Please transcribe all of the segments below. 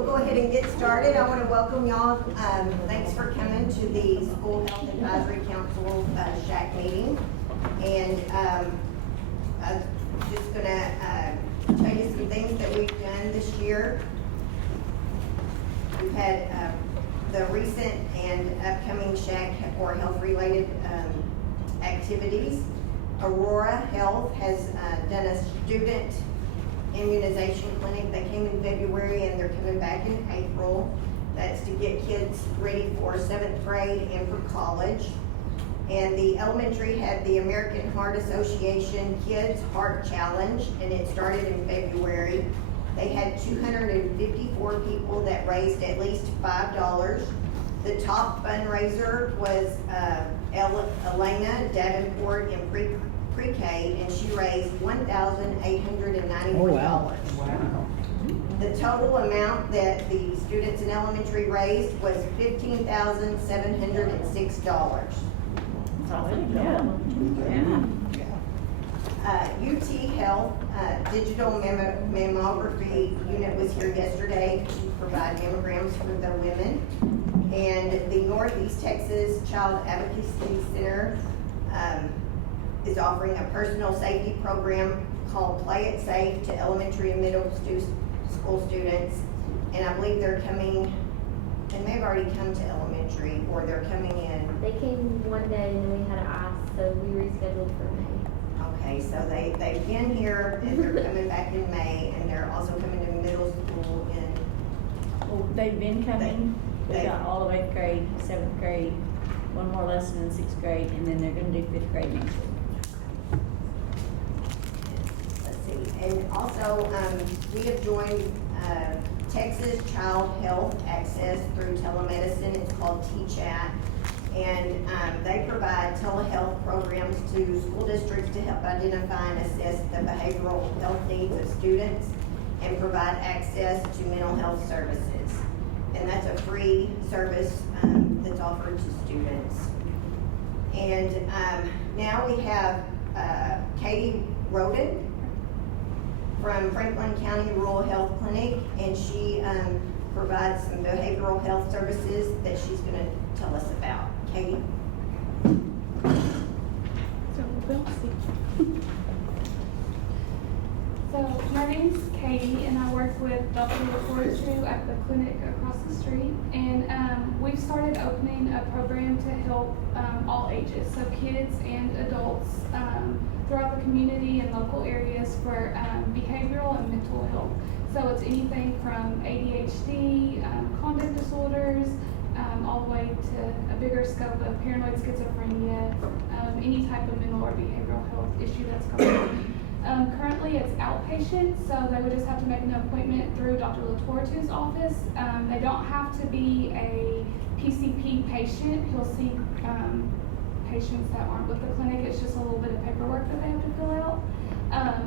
we'll go ahead and get started. I want to welcome y'all. Thanks for coming to the School Health Advisory Council SHAC meeting. And I'm just going to tell you some things that we've done this year. We've had the recent and upcoming SHAC or health-related activities. Aurora Health has done a student immunization clinic. They came in February and they're coming back in April. That's to get kids ready for 7th grade and for college. And the elementary had the American Heart Association Kids Heart Challenge, and it started in February. They had 254 people that raised at least $5. The top fundraiser was Elena Davenport in pre-K, and she raised $1,891. Oh, wow. The total amount that the students in elementary raised was $15,706. UT Health digital mammography unit was here yesterday to provide mammograms for the women. And the Northeast Texas Child Advocacy Center is offering a personal safety program called Play It Safe to elementary and middle school students. And I believe they're coming, and they've already come to elementary, or they're coming in. They came one day and then we had to ask, so we rescheduled for May. Okay, so they've been here and they're coming back in May, and they're also coming to middle school in. Well, they've been coming. They got all of 8th grade, 7th grade, one more lesson in 6th grade, and then they're going to do 5th grade next week. Let's see, and also we have joined Texas Child Health Access through telemedicine. It's called T-Chat. And they provide telehealth programs to school districts to help identify and assess the behavioral health needs of students and provide access to mental health services. And that's a free service that's offered to students. And now we have Katie Roden from Franklin County Rural Health Clinic, and she provides some behavioral health services that she's going to tell us about. Katie? So my name's Katie, and I work with Dr. LaForestry at the clinic across the street. And we've started opening a program to help all ages, so kids and adults throughout the community and local areas for behavioral and mental health. So it's anything from ADHD, conduct disorders, all the way to a bigger scope of paranoid schizophrenia, any type of mental or behavioral health issue that's going on. Currently it's outpatient, so they would just have to make an appointment through Dr. LaTortu's office. They don't have to be a PCP patient. He'll see patients that aren't with the clinic. It's just a little bit of paperwork that they have to fill out.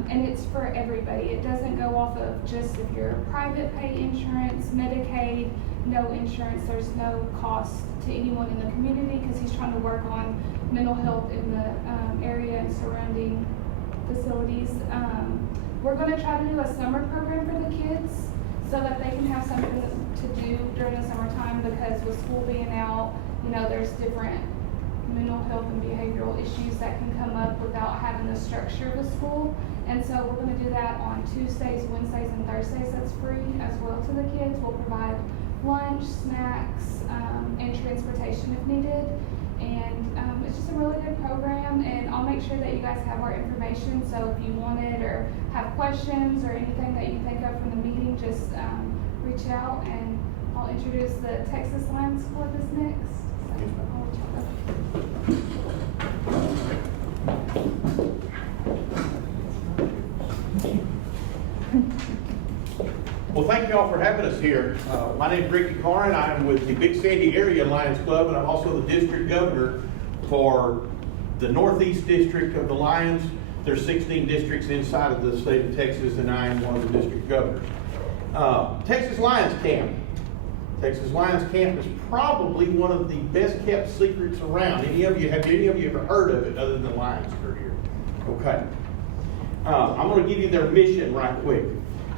And it's for everybody. It doesn't go off of just if you're private pay insurance, Medicaid, no insurance. There's no cost to anyone in the community because he's trying to work on mental health in the area and surrounding facilities. We're going to try to do a summer program for the kids so that they can have something to do during the summertime, because with school being out, you know, there's different mental health and behavioral issues that can come up without having the structure of a school. And so we're going to do that on Tuesdays, Wednesdays, and Thursdays. That's free as well to the kids. We'll provide lunch, snacks, and transportation if needed. And it's just a really good program, and I'll make sure that you guys have our information. So if you want it or have questions or anything that you think of from the meeting, just reach out, and I'll introduce the Texas Lions Club is next. So I'll let y'all Well, thank you all for having us here. My name is Ricky Corrin. I'm with the Big Sandy Area Lions Club, and I'm also the district governor for the Northeast District of the Lions. There's 16 districts inside of the state of Texas, and I am one of the district governors. Texas Lions Camp. Texas Lions Camp is probably one of the best kept secrets around. Have any of you ever heard of it other than the Lions that are here? Okay. I'm going to give you their mission right quick.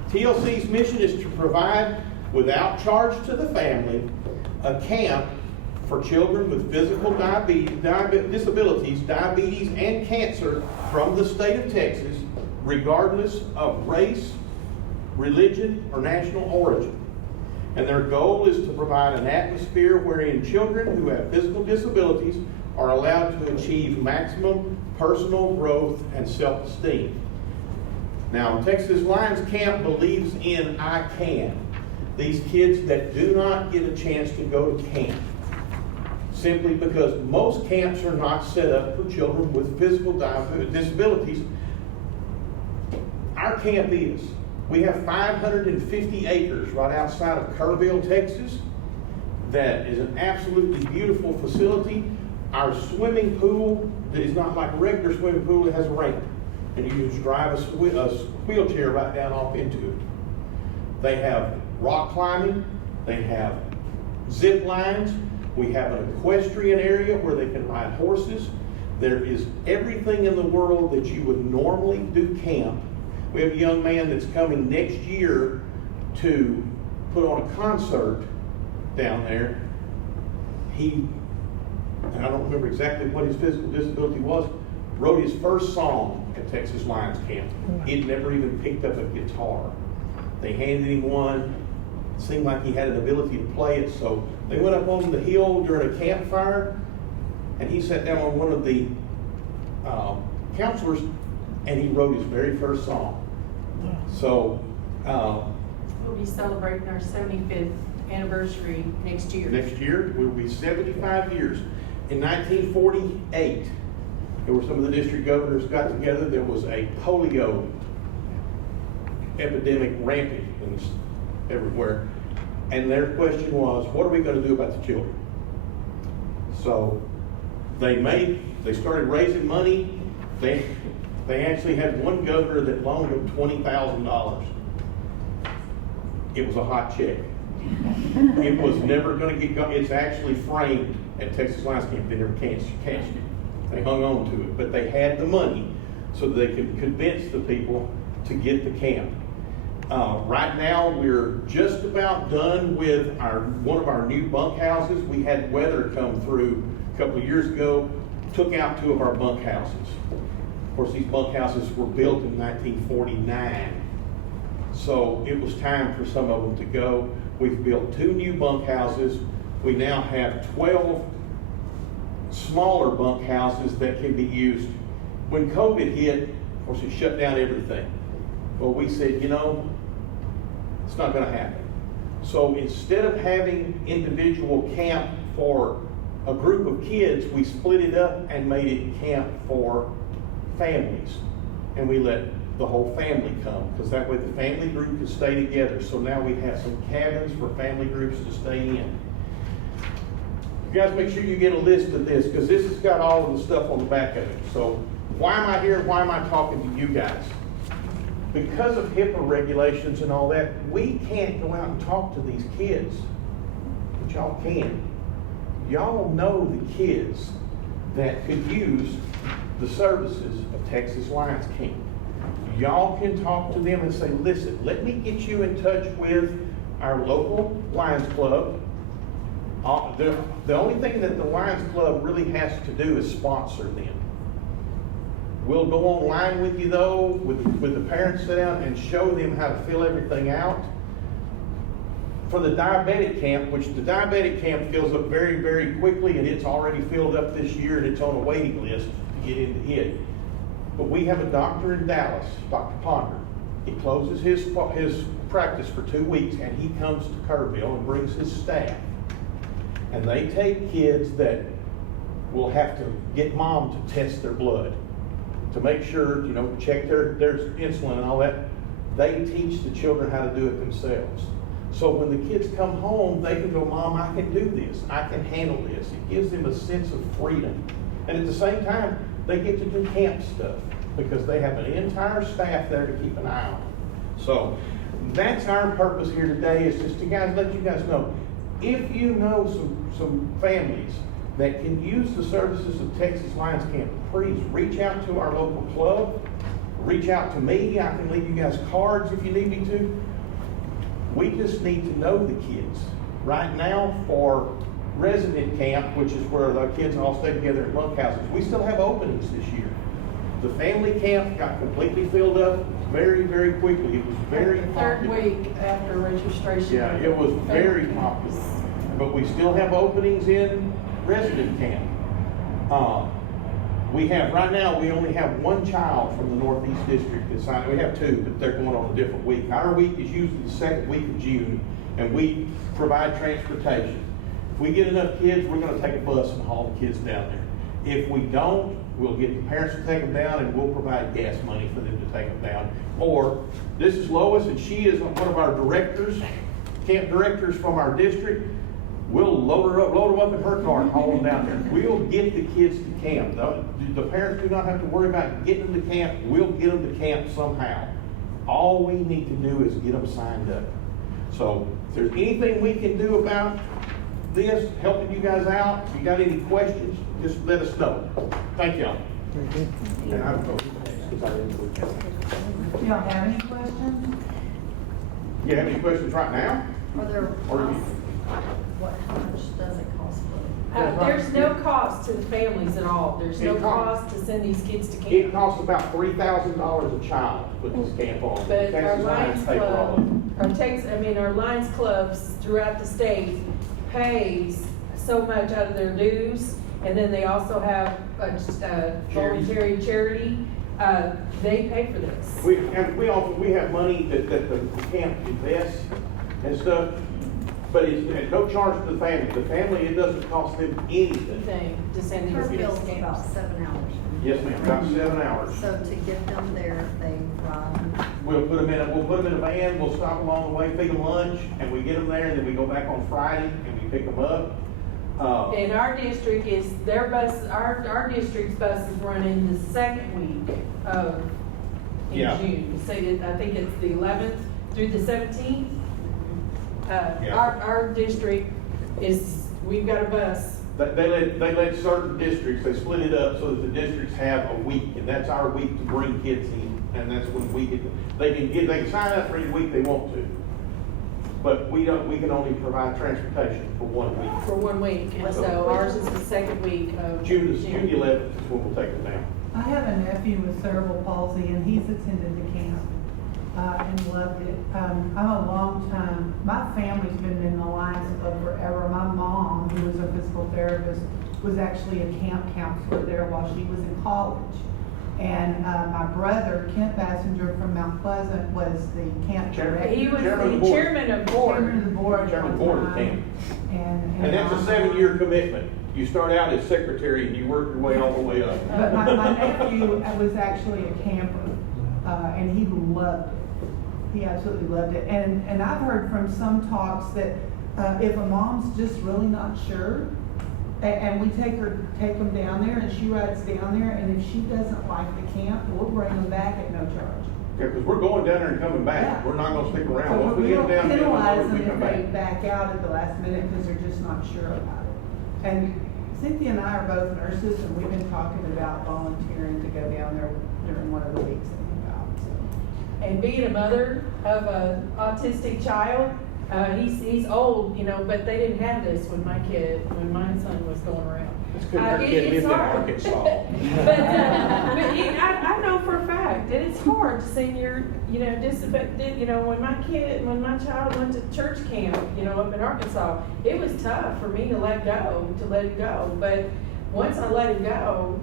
TLC's mission is to provide without charge to the family, a camp for children with physical disabilities, diabetes, and cancer from the state of Texas, regardless of race, religion, or national origin. And their goal is to provide an atmosphere wherein children who have physical disabilities are allowed to achieve maximum personal growth and self-esteem. Now, Texas Lions Camp believes in I Can. These kids that do not get a chance to go to camp, simply because most camps are not set up for children with physical disabilities. Our camp is. We have 550 acres right outside of Kerrville, Texas. That is an absolutely beautiful facility. Our swimming pool is not like a regular swimming pool, it has a ramp. And you can just drive a wheelchair right down off into it. They have rock climbing, they have zip lines, we have an equestrian area where they can ride horses. There is everything in the world that you would normally do camp. We have a young man that's coming next year to put on a concert down there. And I don't remember exactly what his physical disability was, wrote his first song at Texas Lions Camp. He'd never even picked up a guitar. They handed him one. It seemed like he had an ability to play it, so they went up on the hill during a campfire, and he sat down on one of the counselors, and he wrote his very first song. So we'll be celebrating our 75th anniversary next year. Next year will be 75 years. In 1948, there were some of the district governors got together. There was a polio epidemic rampant everywhere. And their question was, what are we going to do about the children? So they started raising money. They actually had one governor that loaned them $20,000. It was a hot check. It was never going to get going. It's actually framed at Texas Lions Camp. They never cashed it. They hung on to it. But they had the money so that they could convince the people to get the camp. Right now, we're just about done with one of our new bunkhouses. We had weather come through a couple of years ago, took out 2 of our bunkhouses. Of course, these bunkhouses were built in 1949. So it was time for some of them to go. We've built 2 new bunkhouses. We now have 12 smaller bunkhouses that can be used. When COVID hit, of course, it shut down everything. Well, we said, it's not going to happen. So instead of having individual camp for a group of kids, we split it up and made it camp for families. And we let the whole family come, because that way the family group could stay together. So now we have some cabins for family groups to stay in. You guys make sure you get a list of this, because this has got all of the stuff on the back of it. So why am I here? Why am I talking to you guys? Because of HIPAA regulations and all that, we can't go out and talk to these kids, but y'all can. Y'all know the kids that could use the services of Texas Lions Camp. Y'all can talk to them and say, listen, let me get you in touch with our local Lions Club. The only thing that the Lions Club really has to do is sponsor them. We'll go online with you though, with the parents sit down and show them how to fill everything out. For the diabetic camp, which the diabetic camp fills up very, very quickly, and it's already filled up this year and it's on a waiting list to get into it. But we have a doctor in Dallas, Dr. Ponder. He closes his practice for 2 weeks, and he comes to Kerrville and brings his staff. And they take kids that will have to get mom to test their blood to make sure, check their insulin and all that. They teach the children how to do it themselves. So when the kids come home, they can go, Mom, I can do this. I can handle this. It gives them a sense of freedom. And at the same time, they get to do camp stuff because they have an entire staff there to keep an eye on them. So that's our purpose here today, is just to let you guys know, if you know some families that can use the services of Texas Lions Camp, please reach out to our local club, reach out to me. I can leave you guys cards if you need me to. We just need to know the kids. Right now, for resident camp, which is where the kids all stay together in bunkhouses, we still have openings this year. The family camp got completely filled up very, very quickly. It was very The third popular. week after registration. Yeah, it was very popular. But we still have openings in resident camp. We have, right now, we only have one child from the Northeast District that's signed. We have two, but they're going on a different week. Our week is usually the second week of June, and we provide transportation. If we get enough kids, we're gonna take a bus and haul the kids down there. If we don't, we'll get the parents to take them down, and we'll provide gas money for them to take them down. Or, this is Lois, and she is one of our directors, camp directors from our district. We'll load them up in her car and haul them down there. We'll get the kids to camp. The parents do not have to worry about getting them to camp. We'll get them to camp somehow. All we need to do is get them signed up. So if there's anything we can do about this, helping you guys out, if you got any questions, just let us know. Thank y'all. And I don't know who has, 'cause I didn't look at it. You don't have any questions? You have any questions right now? Are there Or you- costs? How much does it cost for it? There's no cost to the families at all. There's no It costs- cost to send these kids to It camp. costs about $3,000 a child to put this camp on. But our Texas Lions pay for all of it. Club, our Lions clubs throughout the state pays so much out of their dues. And then they also have a voluntary charity. They pay for this. We have money that the camp invests and stuff, but it's at no charge to the family. The family, it doesn't cost them anything. Thing to send these Her kids bill's to about camps. 7 hours. Yes, ma'am, about 7 hours. So to get them there, they ride. We'll put them in a van, we'll stop along the way, feed them lunch, and we get them there, and then we go back on Friday and we pick them up. And our district is, their bus, our district's bus is running the second week of, in Yeah. June. So I think it's the 11th through the 17th. Yeah. Our district is, we've got a bus. They let certain districts, they split it up so that the districts have a week, and that's our week to bring kids in, and that's when we get, they can sign up for any week they want to. But we can only provide transportation for 1 week. For 1 week, and so ours is the second week of June 11th is when we'll take them down. I have a nephew with cerebral palsy, and he's attended the camp and loved it. I'm a long time, my family's been in the Lions Club forever. My mom, who was a physical therapist, was actually a camp counselor there while she was in college. And my brother, Kent Bassinger from Mount Pleasant, was the camp director. He was Chairman of the the board. chairman of board. Chairman of the board. Chairman of the board of the camp. And And that's a 7-year commitment. You start out as secretary and you work your way all the way up. But my nephew was actually a camper, and he loved it. He absolutely loved it. And I've heard from some talks that if a mom's just really not sure, and we take them down there, and she rides down there, and if she doesn't like the camp, we'll bring them back at no charge. Yeah, because we're going down there and coming back. Yeah. We're not gonna stick around. So Once we we get don't them down, penalize we them come if they back. back out at the last minute because they're just not sure about it. And Cynthia and I are both nurses, and we've been talking about volunteering to go down there during one of the weeks that we go. So. And being a mother of an autistic child, he's old, but they didn't have this when my son was going around. It's because her kid It's lived in hard. Arkansas. But I know for a fact that it's hard to send your, when my child went to church camp, up in Arkansas, it was tough for me to let it go. But once I let it go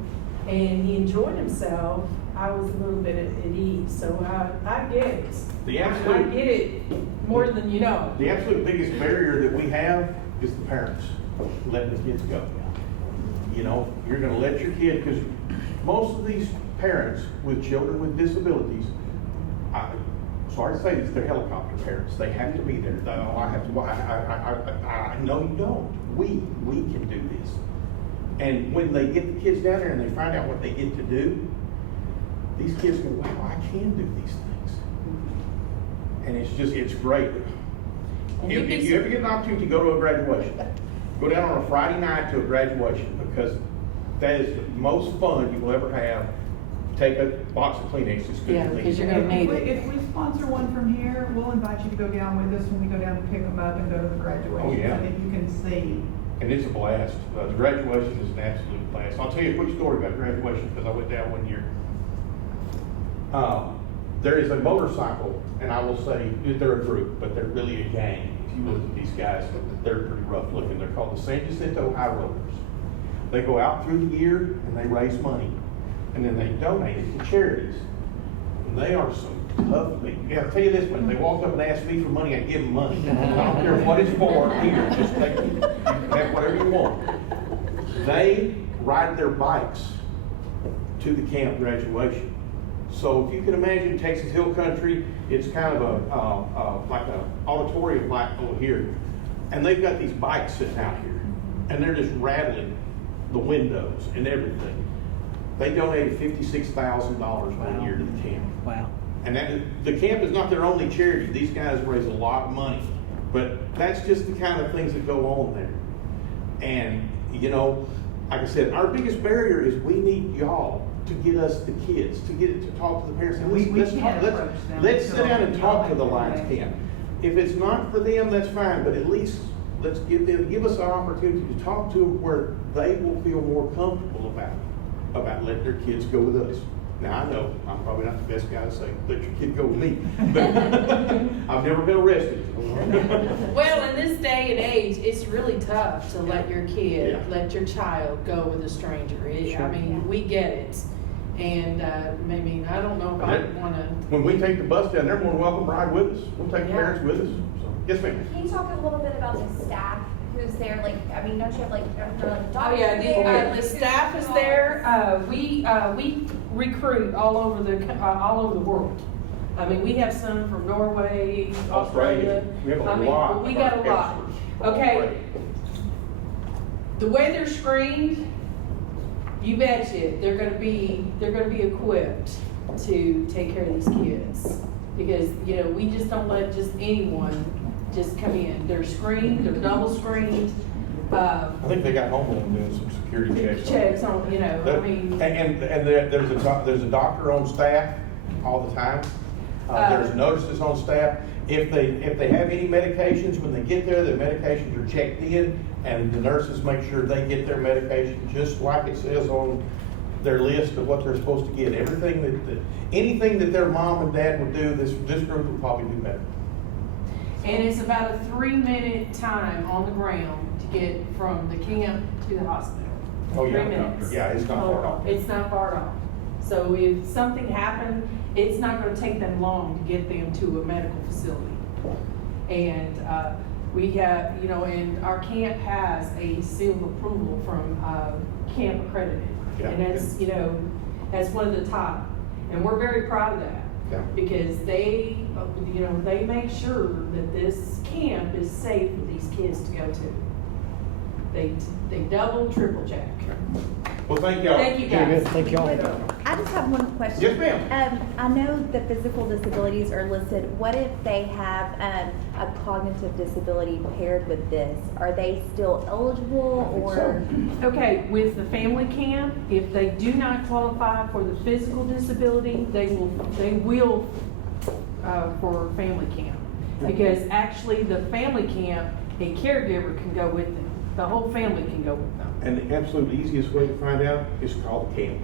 and he enjoyed himself, I was a little bit at ease. So I get it. I get it more than you know. The absolute biggest barrier that we have is the parents letting the kids go. You're gonna let your kid, because most of these parents with children with disabilities, sorry to say this, they're helicopter parents. They have to be there. I know you don't. We can do this. And when they get the kids down there and they find out what they get to do, these kids go, wow, I can do these things. And it's great. If you ever get an opportunity to go to a graduation, go down on a Friday night to a graduation, because that is the most fun you will ever have. Take a box of Kleenex. Yeah, because you're gonna need it. If we sponsor one from here, we'll invite you to go down with us when we go down to pick them up and go to the graduation. Oh, yeah. So that you can see. And it's a blast. The graduation is an absolute blast. I'll tell you a quick story about graduation because I went down one year. There is a motorcycle, and I will say they're a group, but they're really a gang. If you look at these guys, they're pretty rough looking. They're called the San Jacinto High Rollers. They go out through the year and they raise money, and then they donate it to charities. And they are some tough people. Yeah, I'll tell you this, when they walked up and asked me for money, I give them money. I don't care what it's for. Here, just take it. You can have whatever you want. They ride their bikes to the camp graduation. So if you can imagine Texas Hill Country, it's kind of like an auditorium like over here. And they've got these bikes sitting out here. And they're just rattling the windows and everything. They donated $56,000 one year to the camp. Wow. And the camp is not their only charity. These guys raise a lot of money. But that's just the kind of things that go on there. And, you know, like I said, our biggest barrier is we need y'all to get us the kids, to get it to talk to the parents. And We let's can't talk, approach them let's sit down and until talk to y'all the make Lions the camp. If it's not for them, that's fine, but at least let's give us an opportunity to talk to them where they will feel more comfortable about letting their kids go with us. Now, I know I'm probably not the best guy to say, let your kid go with me, but I've never been arrested. Well, in this day and age, it's really tough to let your kid, Yeah. let your child go with a stranger. Sure. I mean, we get it. And, I mean, I don't know if I want to. When we take the bus down, they're more than welcome to ride with us. We'll take the Yeah. parents with us. So, yes, ma'am. Can you talk a little bit about the staff who's there? Like, I mean, don't you have like, are there like Oh, doctors yeah, there? the staff is there. We recruit all over the world. I mean, we have some from Norway, Australia. We have a I mean, lot. we of got our a lot. counselors from Okay. Australia. The way they're screened, you betcha, they're gonna be equipped to take care of these kids. Because, you know, we just don't let just anyone just come in. They're screened, they're double screened. I think they got Homeland doing some security checks. On, you know, I mean. And there's a doctor on staff all the time. There's nurses on staff. If they have any medications, when they get there, the medications are checked in, and the nurses make sure they get their medication just like it says on their list of what they're supposed to get. Anything that their mom and dad would do, this group would probably do better. And it's about a 3-minute time on the ground to get from the camp to the hospital. Oh, yeah. 3 minutes. Yeah, it's not far off. It's not far off. So if something happened, it's not gonna take them long to get them to a medical facility. And, we have, you know, and our camp has a seal of approval from, Camp Accredited. Yeah. And that's, you know, that's one of the top. And we're very proud of that. Yeah. Because they, you know, they make sure that this camp is safe for these kids to go to. They double, triple check. Well, thank y'all. Thank you, Very guys. good, thank y'all. I just have one question. Yes, ma'am. I know the physical disabilities are listed. What if they have a cognitive disability paired with this? Are they still eligible or? Okay, with the family camp, if they do not qualify for the physical disability, they will for family camp. Because actually, the family camp, a caregiver can go with them. The whole family can go with them. And the absolute easiest way to find out is call the camp.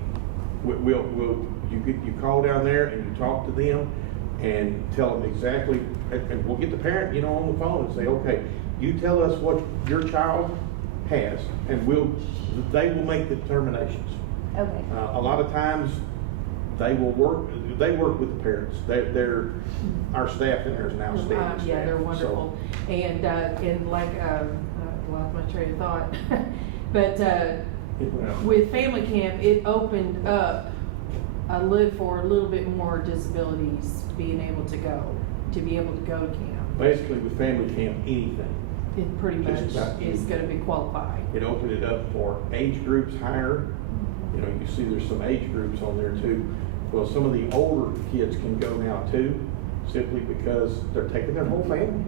You call down there and you talk to them and tell them exactly, and we'll get the parent, you know, on the phone and say, okay, you tell us what your child has, and they will make the determinations. Okay. A lot of times, they work with the parents. Our staff in there is an outstanding staff. Yeah, they're So, wonderful. And like, lost my train of thought. But with family camp, it opened up for a little bit more disabilities being able to be able to go to camp. basically with family camp, anything. It pretty much Just about is gonna be qualified. It opened it up for age groups higher. You know, you see there's some age groups on there too. Well, some of the older kids can go now too, simply because they're taking their whole family.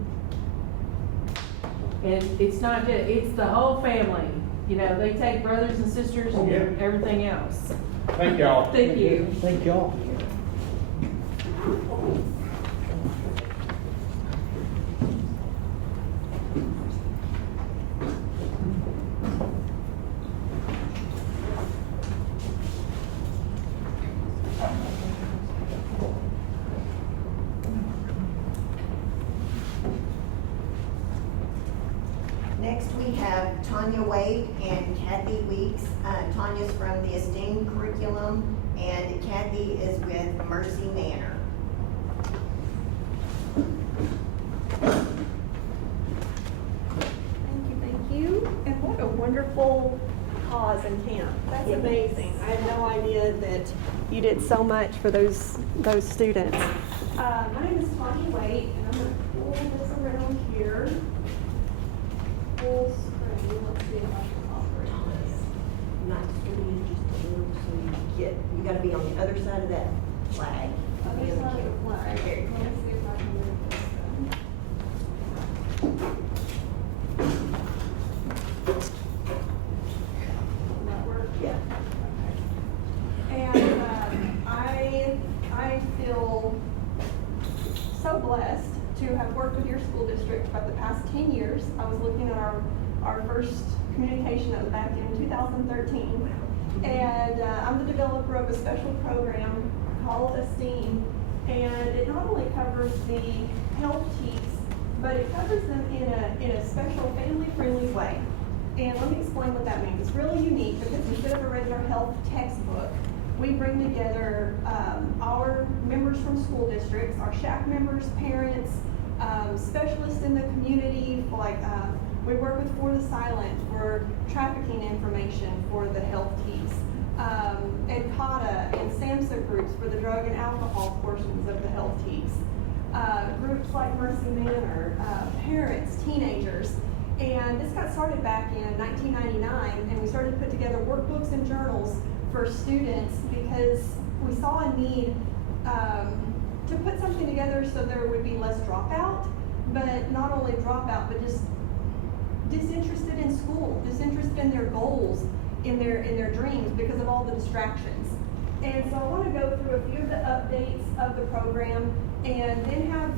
And it's not just, it's the whole family. You know, they take brothers and sisters and Yeah. everything else. Thank y'all. Thank you. Thank y'all. Next, we have Tanya Wade and Kathy Weeks. Tanya's from the Esteemed Curriculum, and Kathy is with Mercy Manor. Thank you. And what a wonderful cause and camp. That's amazing. I had no idea that you did so much for those students. My name is Tanya Waite, and I'm going to pull this around here. Full screen. Let's see if I can operate this. Not screen, just a little, so you gotta be on the other side of that flag. Other side of the flag. Let me see if I can move this Will that work? Yeah. Okay. And I feel so blessed to have worked with your school district for the past 10 years. I was looking at our first communication that was back in 2013. And I'm the developer of a special program called Esteem. And it not only covers the health teams, but it covers them in a special family-friendly way. And let me explain what that means. It's really unique because instead of a regular health textbook, we bring together our members from school districts, our SHAC members, parents, specialists in the community, like we work with For the Silent for trafficking information for the health teams, and CATA and SAMHSA groups for the drug and alcohol portions of the health teams, groups like Mercy Manor, parents, teenagers. And this got started back in 1999, and we started to put together workbooks and journals for students because we saw a need to put something together so there would be less dropout, but not only dropout, but just disinterested in school, disinterested in their goals, in their dreams because of all the distractions. And so I want to go through a few of the updates of the program and then have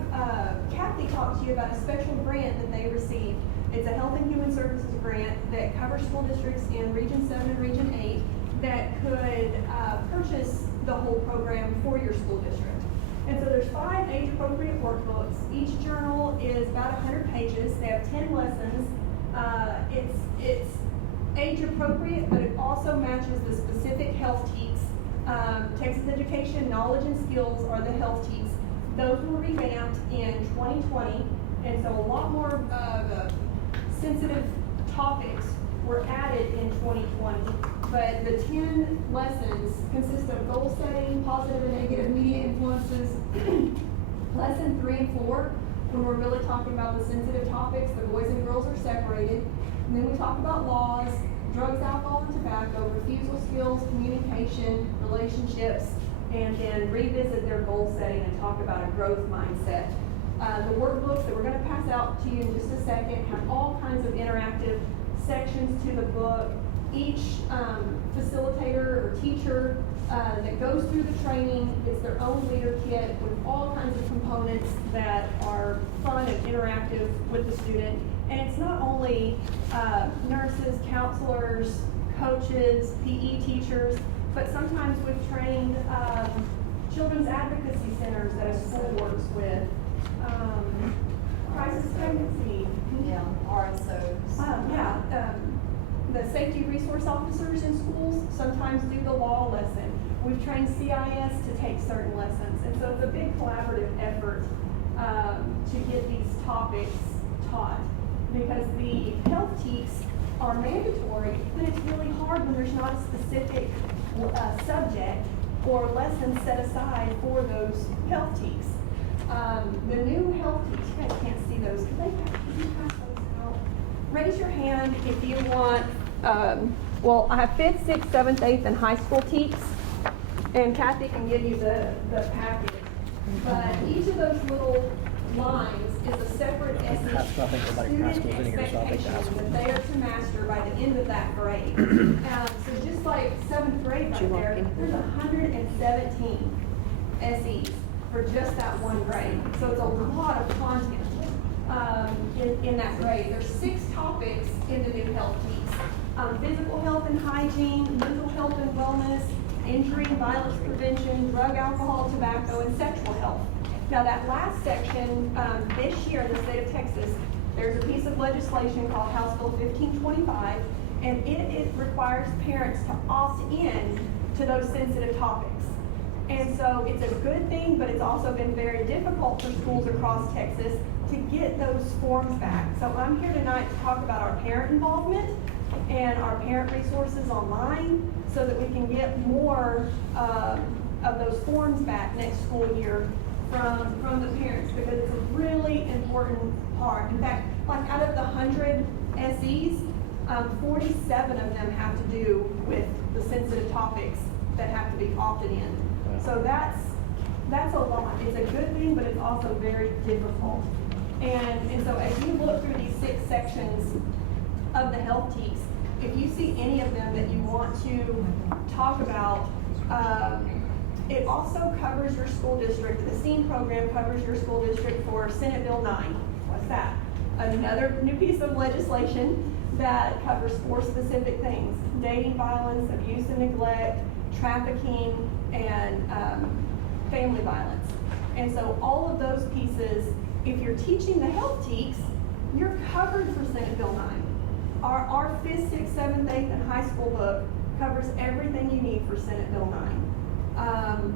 Kathy talk to you about a special grant that they received. It's a Health and Human Services grant that covers school districts in Region 7 and Region 8 that could purchase the whole program for your school district. And so there's 5 age-appropriate workbooks. Each journal is about 100 pages. They have 10 lessons. It's age-appropriate, but it also matches the specific health teaks. Texas Education, Knowledge, and Skills are the health teaks. Those were revamped in 2020, and so a lot more sensitive topics were added in 2020. But the 10 lessons consist of goal setting, positive and negative media influences, lesson 3 and 4, when we're really talking about the sensitive topics, the boys and girls are separated. And then we talk about laws, drugs, alcohol, and tobacco, refusal skills, communication, relationships, and then revisit their goal setting and talk about a growth mindset. The workbooks that we're going to pass out to you in just a second have all kinds of interactive sections to the book. Each facilitator or teacher that goes through the training gets their own leader kit with all kinds of components that are fun and interactive with the student. And it's not only nurses, counselors, coaches, PE teachers, but sometimes we've trained children's advocacy centers that a school works with, crisis pregnancy. Yeah, RSOs. The safety resource officers in schools sometimes do the law lesson. We've trained CIS to take certain lessons. And so it's a big collaborative effort to get these topics taught, because the health teaks are mandatory, but it's really hard when there's not a specific subject or lesson set aside for those health teaks. The new health teaks, you guys can't see those. Could you pass those out? Raise your hand if you want, well, I have 5th, 6th, 7th, 8th, and high school teaks, and Kathy can give you the package. But each of those little lines is a separate student expectation that they are to master by the end of that grade. So just like 7th grade right there, there's 117 SEs for just that one grade. So it's a lot of content in that grade. There's 6 topics in the new health teaks. Physical health and hygiene, mental health and wellness, injury and violence prevention, drug, alcohol, tobacco, and sexual health. Now that last section, this year in the state of Texas, There's a piece of legislation called House Bill 1525, and it requires parents to opt in to those sensitive topics. And so it's a good thing, but it's also been very difficult for schools across Texas to get those forms back. So I'm here tonight to talk about our parent involvement and our parent resources online so that we can get more of those forms back next school year from the parents, because it's a really important part. In fact, like out of the 100 SEs, 47 of them have to do with the sensitive topics that have to be opted in. So that's a lot. It's a good thing, but it's also very difficult. And so as you look through these 6 sections of the health teaks, if you see any of them that you want to talk about, it also covers your school district. The STEAM program covers your school district for Senate Bill 9. What's that? Another new piece of legislation that covers 4 specific things: dating violence, abuse and neglect, trafficking, and family violence. And so all of those pieces, if you're teaching the health teaks, you're covered for Senate Bill 9. Our 5th, 6th, 7th, 8th, and high school book covers everything you need for Senate Bill 9.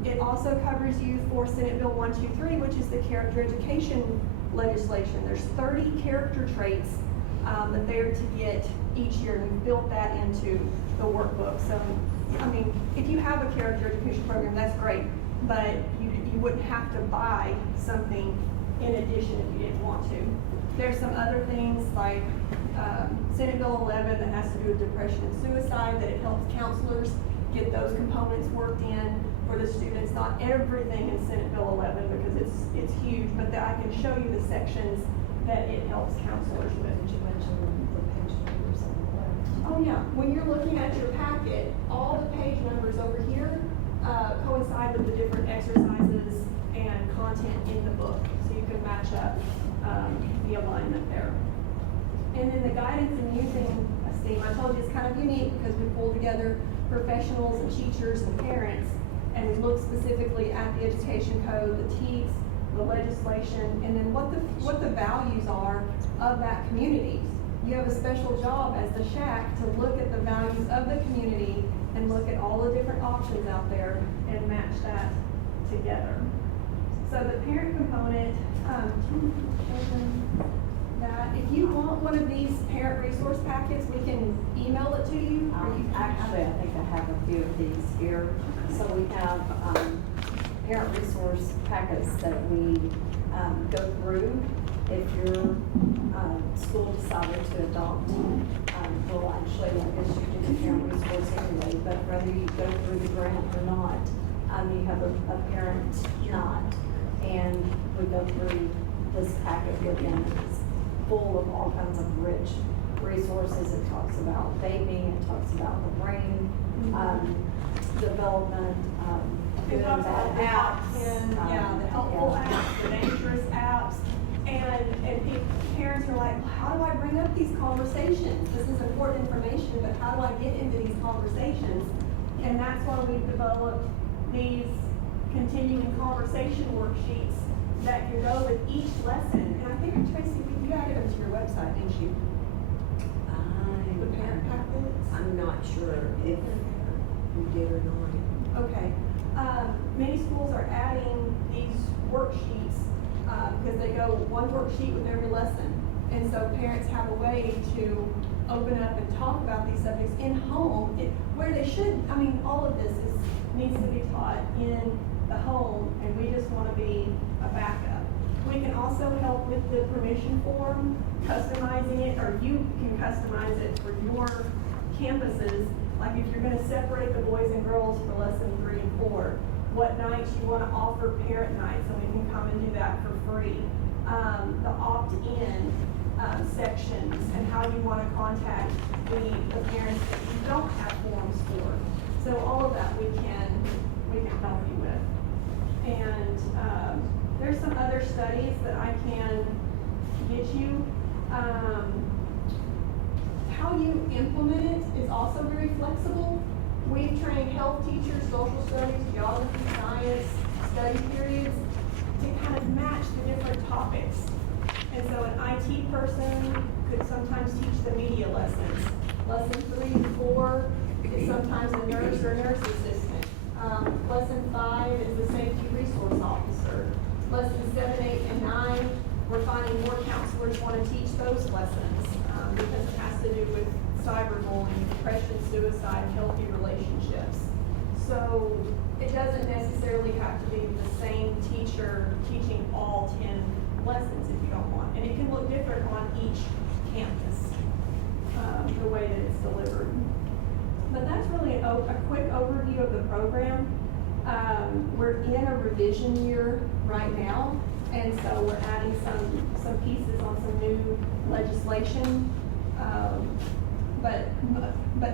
It also covers you for Senate Bill 123, which is the character education legislation. There's 30 character traits that they're to get each year, and we've built that into the workbook. So, I mean, if you have a character education program, that's great, but you wouldn't have to buy something in addition if you didn't want to. There's some other things like Senate Bill 11 that has to do with depression and suicide, that it helps counselors get those components worked in for the students. Not everything in Senate Bill 11 because it's huge, but that I can show you the sections that it helps counselors with. Did you mention the page numbers on the left? Oh yeah, when you're looking at your packet, all the page numbers over here coincide with the different exercises and content in the book, so you can match up the alignment there. And then the guidance in using STEAM, I told you it's kind of unique because we pull together professionals and teachers and parents, and we look specifically at the education code, the TEACs, the legislation, and then what the values are of that community. You have a special job as the SHAC to look at the values of the community and look at all the different options out there and match that together. So the parent component, that if you want one of these parent resource packets, we can email it to you. Or you can Actually, I think I have a few of these here. So we have parent resource packets that we go through. If your school decided to adopt, well, actually, I guess you do the parent resource anyway, but whether you go through the grant or not, you have a parent not. And we go through this packet with them. It's full of all kinds of rich resources. It talks about vaping, it talks about the brain development, It good and talks about bad apps, apps. and the helpful apps, the dangerous apps, and parents are like, well, how do I bring up these conversations? This is important information, but how do I get into these conversations? And that's why we've developed these continuing conversation worksheets that can go with each lesson. And I think, Tracy, you added them to your website, didn't you? The parent packets? I'm not sure if we did or not. Okay. Many schools are adding these worksheets because they go one worksheet with every lesson. And so parents have a way to open up and talk about these subjects in home, where they should. I mean, all of this needs to be taught in the home, and we just want to be a backup. We can also help with the permission form, customizing it, or you can customize it for your campuses. Like if you're going to separate the boys and girls for lesson 3 and 4, what nights you want to offer parent nights, and we can come and do that for free. The opt-in sections and how you want to contact the parents that you don't have forms for. So all of that we can help you with. And there's some other studies that I can get you. How you implement it is also very flexible. We've trained health teachers, social studies, geography, science, study periods to kind of match the different topics. And so in IT, IT person could sometimes teach the media lessons. Lesson 3 and 4 is sometimes a nurse or nurse assistant. Lesson 5 is the safety resource officer. Lessons 7, 8, and 9, we're finding more counselors want to teach those lessons because it has to do with cyberbullying, depression, suicide, healthy relationships. So it doesn't necessarily have to be the same teacher teaching all 10 lessons if you don't want. And it can look different on each campus, the way that it's delivered. But that's really a quick overview of the program. We're in a revision year right now, and so we're adding some pieces on some new legislation. But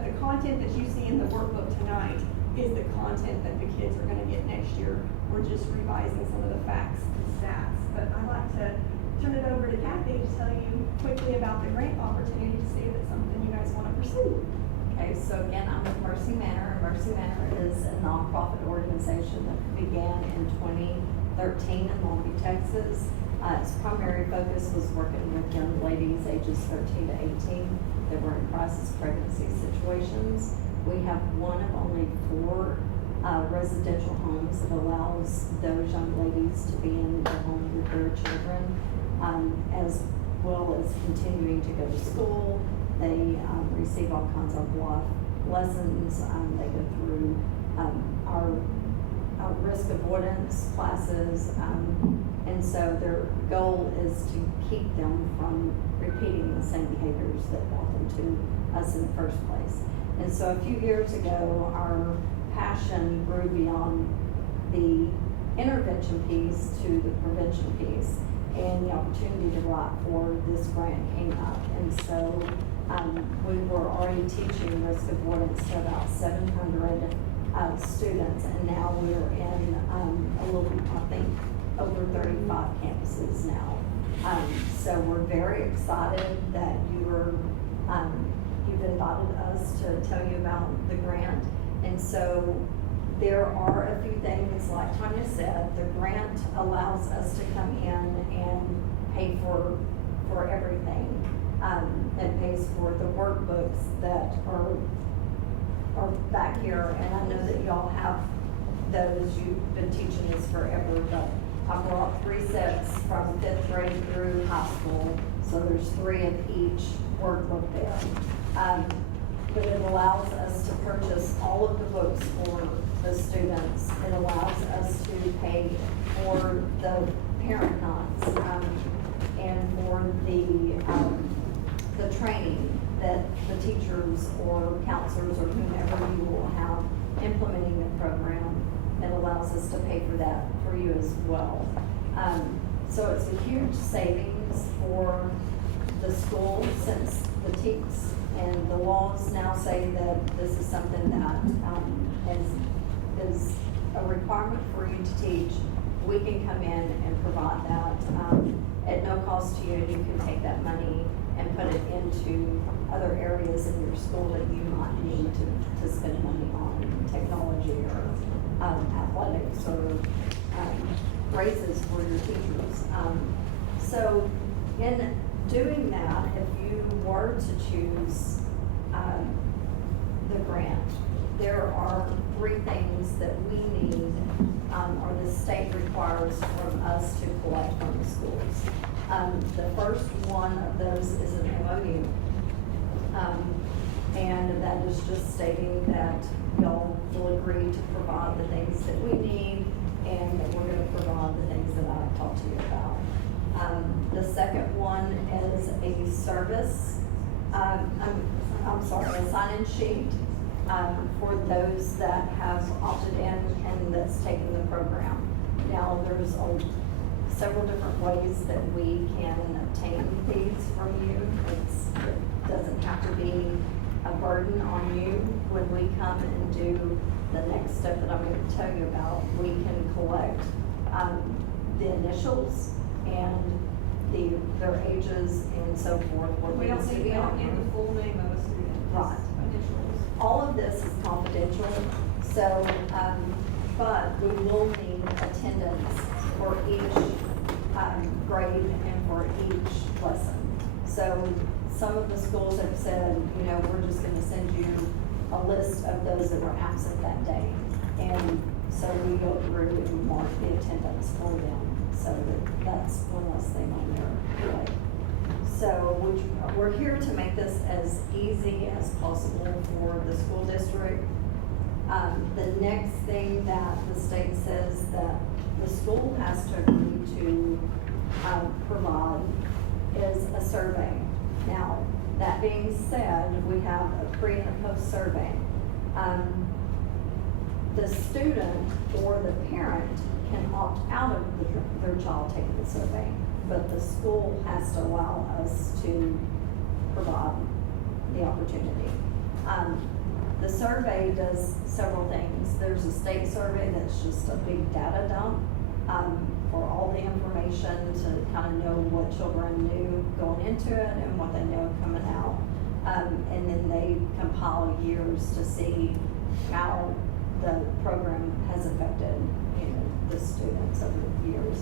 the content that you see in the workbook tonight is the content that the kids are gonna get next year. We're just revising some of the facts and stats. But I'd like to turn it over to Kathy to tell you quickly about the grant opportunity to see if it's something you guys wanna pursue. Okay, so again, I'm with Mercy Manor. Mercy Manor is a nonprofit organization that began in 2013 in Long Beach, Texas. Its primary focus was working with young ladies ages 13 to 18 that were in crisis pregnancy situations. We have one of only 4 residential homes that allows those young ladies to be in the home with their children, as well as continuing to go to school. They receive all kinds of life lessons. They go through our risk avoidance classes, and so their goal is to keep them from repeating the same behaviors that brought them to us in the first place. And so a few years ago, our passion grew beyond the intervention piece to the prevention piece, and the opportunity to write for this grant came up. And so we were already teaching risk avoidance to about 700 students, and now we're in a little, I think, over 35 campuses now. So we're very excited that you've invited us to tell you about the grant. And so there are a few things, like Tanya said, the grant allows us to come in and pay for everything. It pays for the workbooks that are back here, and I know that y'all have those. You've been teaching this forever, but I brought 3 sets from 5th grade through high school, so there's 3 of each workbook there. But it allows us to purchase all of the books for the students. It allows us to pay for the parent nights, and for the training that the teachers or counselors or whomever you will have implementing the program. It allows us to pay for that for you as well. So it's a huge savings for the school, since the TEKS and the laws now say that this is something that is a requirement for you to teach. We can come in and provide that at no cost to you. You can take that money and put it into other areas in your school that you might need to spend money on, technology or athletics or raises for your teachers. So in doing that, if you were to choose the grant, there are 3 things that we need, or the state requires from us to collect from the schools. The first one of those is an MOU. And that is just stating that y'all will agree to provide the things that we need, and that we're gonna provide the things that I've talked to you about. The second one is a service, I'm sorry, a sign-in sheet, for those that have opted in and that's taken the program. Now, there's several different ways that we can obtain these from you. It doesn't have to be a burden on you. When we come and do the next step that I'm going to tell you about, we can collect the initials and their ages and so forth. We don't need the full name of a student. Right. Initials. All of this is confidential, so, but we will need attendance for each grade and for each lesson. So some of the schools have said, you know, we're just gonna send you a list of those that were absent that day. And so we go through and mark the attendance for them, so that's one less thing on their plate. So we're here to make this as easy as possible for the school district. The next thing that the state says that the school has to agree to provide is a survey. Now, that being said, we have a pre and a post survey. The student or the parent can opt out of their child taking the survey, but the school has to allow us to provide the opportunity. The survey does several things. There's a state survey that's just a big data dump for all the information to kind of know what children knew going into it and what they know coming out. And then they compile years to see how the program has affected, you know, the students over the years.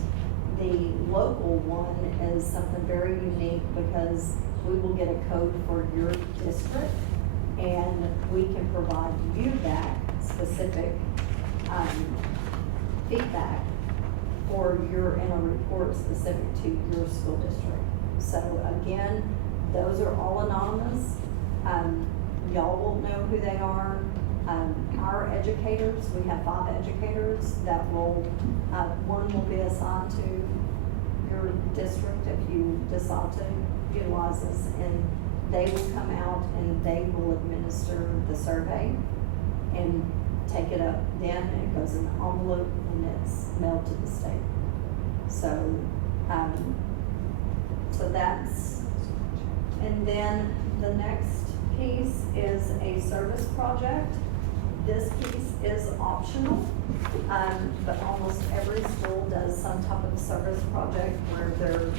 The local one is something very unique because we will get a code for your district and we can provide you back specific feedback for in a report specific to your school district. So again, those are all anonymous. Y'all won't know who they are. Our educators, we have 5 educators that will, one will be assigned to your district if you decide to utilize this, and they will come out and they will administer the survey and take it up. Then it goes in an envelope and it's mailed to the state. So, so that's, and then the next piece is a service project. This piece is optional, but almost every school does some type of service project where their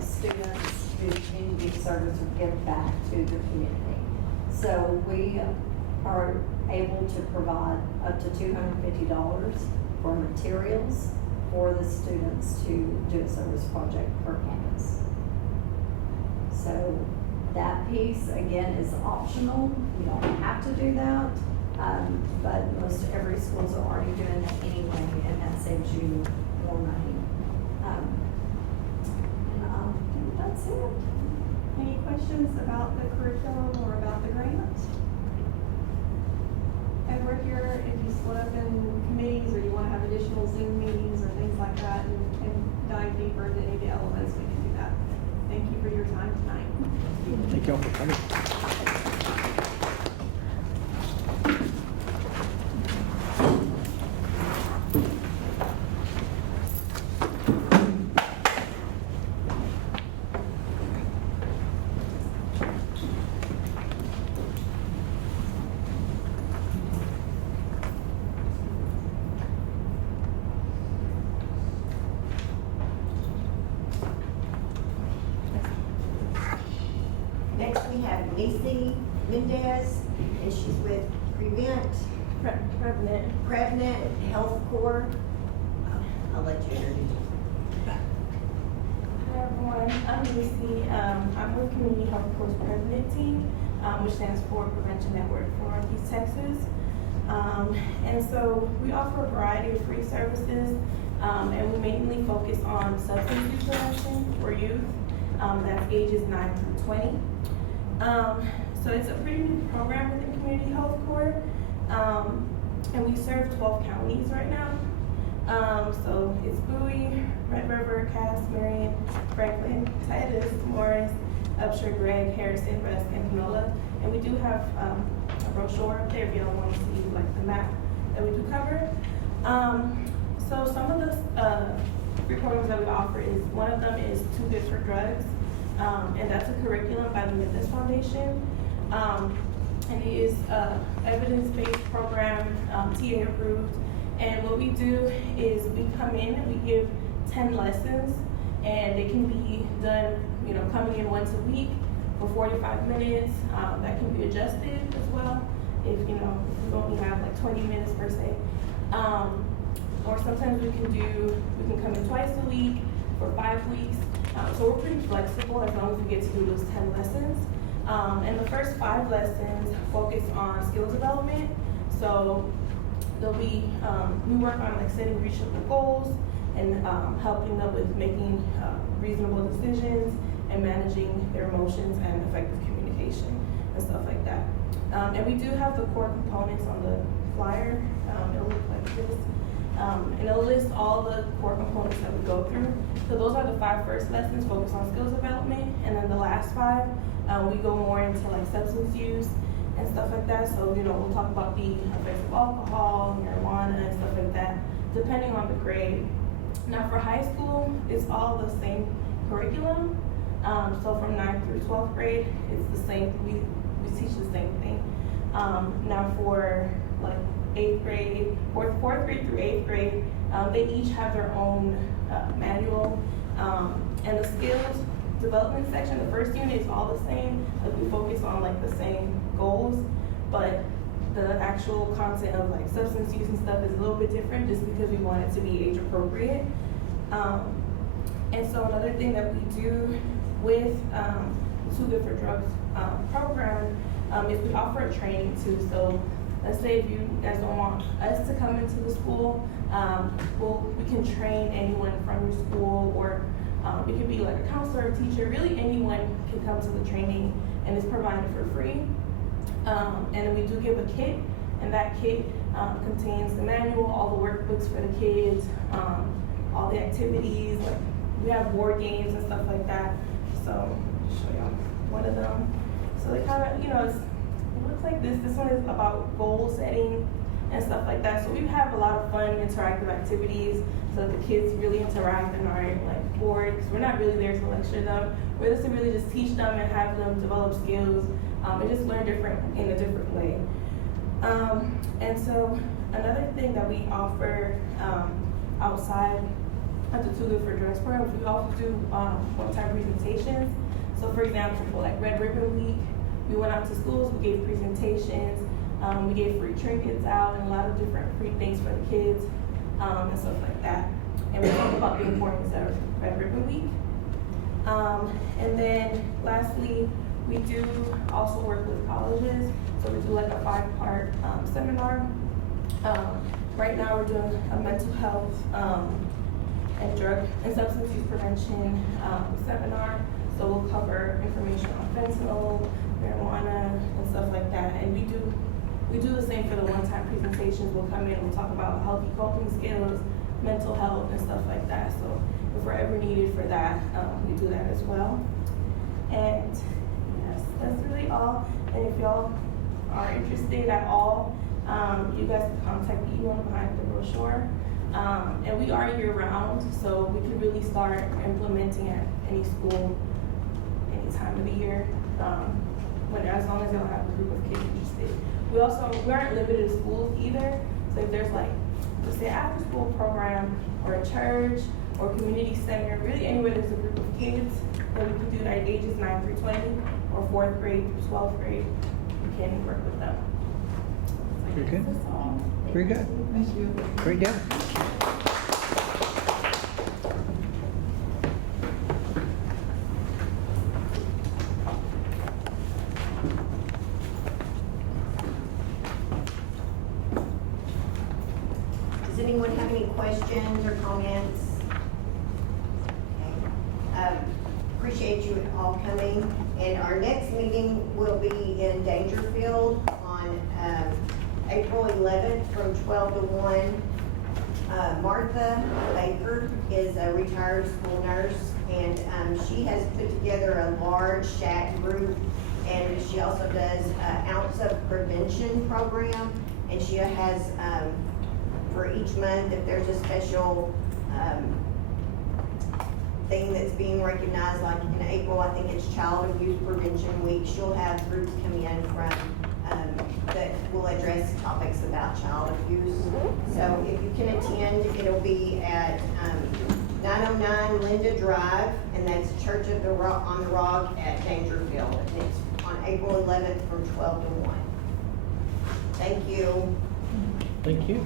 students do community service or give back to their community. So we are able to provide up to $250 for materials for the students to do a service project per campus. So that piece, again, is optional. You don't have to do that. But most every school's are already doing that anyway, and that saves you more money. And I think that's it. Any questions about the curriculum or about the grant? And we're here if you split up in committees or you want to have additional Zoom meetings or things like that and dive deeper into any of the elements, we can do that. Thank you for your time tonight. Thank y'all for coming. Next, we have Lacey Mendez, and she's with Prevenant Health Corps. I'll let you introduce yourself. Hi everyone, I'm Lucy. I'm with Community Health Corps President Team, which stands for Prevention Network for Northeast Texas. And so we offer a variety of free services, and we mainly focus on substance use prevention for youth. That's ages 9 through 20. So it's a pretty new program within Community Health Corps, and we serve 12 counties right now. So it's Bowie, Red River, Cass, Marion, Franklin, Titus, Morris, Upshur, Gregg, Harrison, Rusk, and Panola. And we do have a brochure up there if y'all want to see like the map that we do cover. So some of the free programs that we offer is, one of them is Too Good for Drugs, and that's a curriculum by the Methodist Foundation. And it is a evidence-based program, TA approved. And what we do is we come in and we give 10 lessons, and they can be done, you know, coming in once a week for 45 minutes. That can be adjusted as well if, you know, if we only have like 20 minutes per se. Or sometimes we can come in twice a week for 5 weeks. So we're pretty flexible as long as we get to do those 10 lessons. And the first 5 lessons focus on skills development. So there'll be, we work on like setting reachable goals and helping them with making reasonable decisions and managing their emotions and effective communication and stuff like that. And we do have the core components on the flyer. It'll look like this. And it'll list all the core components that we go through. So those are the 5 first lessons focused on skills development. And then the last 5, we go more into like substance use and stuff like that. So, you know, we'll talk about the effects of alcohol, marijuana, and stuff like that, depending on the grade. Now for high school, it's all the same curriculum. So from 9th through 12th grade, it's the same, we teach the same thing. Now for like 8th grade, 4th grade through 8th grade, they each have their own manual. And the skills development section, the first unit is all the same. Like we focus on like the same goals, but the actual content of like substance use and stuff is a little bit different just because we want it to be age appropriate. And so another thing that we do with Too Good for Drugs program is we offer a training too. So let's say if you guys don't want us to come into the school, we can train anyone from your school, or it could be like a counselor, a teacher, really anyone can come to the training, and it's provided for free. And then we do give a kit, and that kit contains the manual, all the workbooks for the kids, all the activities, like we have board games and stuff like that. So I'll show y'all one of them. So they kind of, you know, it looks like this. This one is about goal setting and stuff like that. So we have a lot of fun, interactive activities, so the kids really interact and are like bored, because we're not really there to lecture them. We're just to really just teach them and have them develop skills and just learn in a different way. And so another thing that we offer outside of the Too Good for Drugs program, we also do one-time presentations. So for example, for like Red Ribbon Week, we went out to schools, we gave presentations, we gave free trinkets out and a lot of different free things for the kids and stuff like that. And we talk about the importance of Red Ribbon Week. And then lastly, we do also work with colleges. So we do like a 5-part seminar. Right now we're doing a mental health and drug and substance use prevention seminar. So we'll cover information on fentanyl, marijuana, and stuff like that. And we do the same for the one-time presentations. We'll come in and we'll talk about healthy coping skills, mental health, and stuff like that. So if we're ever needed for that, we do that as well. And yes, that's really all. And if y'all are interested at all, you guys can contact the email behind the brochure. And we are year-round, so we can really start implementing at any school, any time of the year, as long as y'all have a group of kids interested. We aren't limited to schools either. So if there's like, let's say, after-school program or a church or community center, really anywhere there's a group of kids, then we can do that at ages 9 through 20 or 4th grade through 12th grade. We can work with them. Very good. That's all. Very good. Thank you. Great job. Does anyone have any questions or comments? Okay. Appreciate you all coming, and our next meeting will be in Dangerfield on April 11th from 12 to 1. Martha Baker is a retired school nurse, and she has put together a large SHAC group, and she also does an ounce of prevention program, and she has for each month, if there's a special thing that's being recognized, like in April, I think it's Child Abuse Prevention Week, she'll have groups come in from that will address topics about child abuse. So if you can attend, it'll be at 909 Linda Drive, and that's Church of the Rock on the Rock at Dangerfield. And it's on April 11th from 12 to 1. Thank you. Thank you.